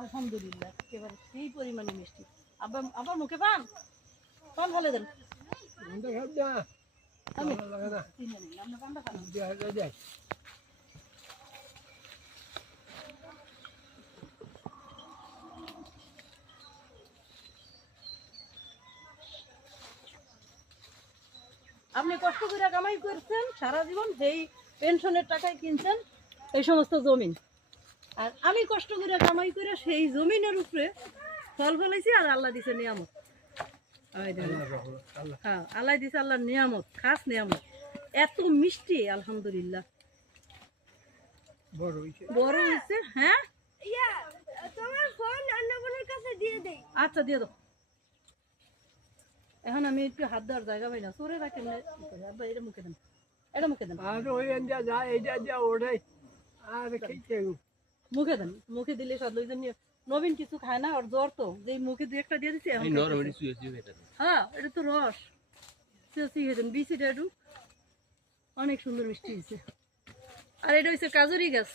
আলহামদুলিল্লাহ একেবারে সেই পরিমাণে মিষ্টি। আবার আবার মুখে পান পান ভালো দেন। আমি চিনি না, আপনি পানটা খান। আপনি কষ্ট করে কামাই করছেন সারা জীবন, যেই পেনশনের টাকায় কিনছেন এই সমস্ত জমিন, আর আমি কষ্ট করে কামাই করে সেই জমিনের উপরে ফল ফলাইছি, আর আল্লাহ দিছে নিয়ামত। হ্যাঁ, আল্লাহ দিছে, আল্লাহর নিয়ামত, খাস নিয়ামত, এত মিষ্টি আলহামদুলিল্লাহ। বড় হয়েছে। হ্যাঁ আচ্ছা দিয়ে দাও। এখন আমি একটু হাত দেওয়ার জায়গা পাই না, সরে রাখেন, এটা মুখে দেন, এটা মুখে দেন, মুখে দেন, মুখে দিলে সব লোকজন নবীন কিছু খায় না, আর জ্বর তো যে মুখে দু একটা দিয়ে দিচ্ছে। হ্যাঁ এটা তো রস, বিচিটা একটু অনেক সুন্দর মিষ্টি হয়েছে। আর এটা হচ্ছে কাজুরি গাছ।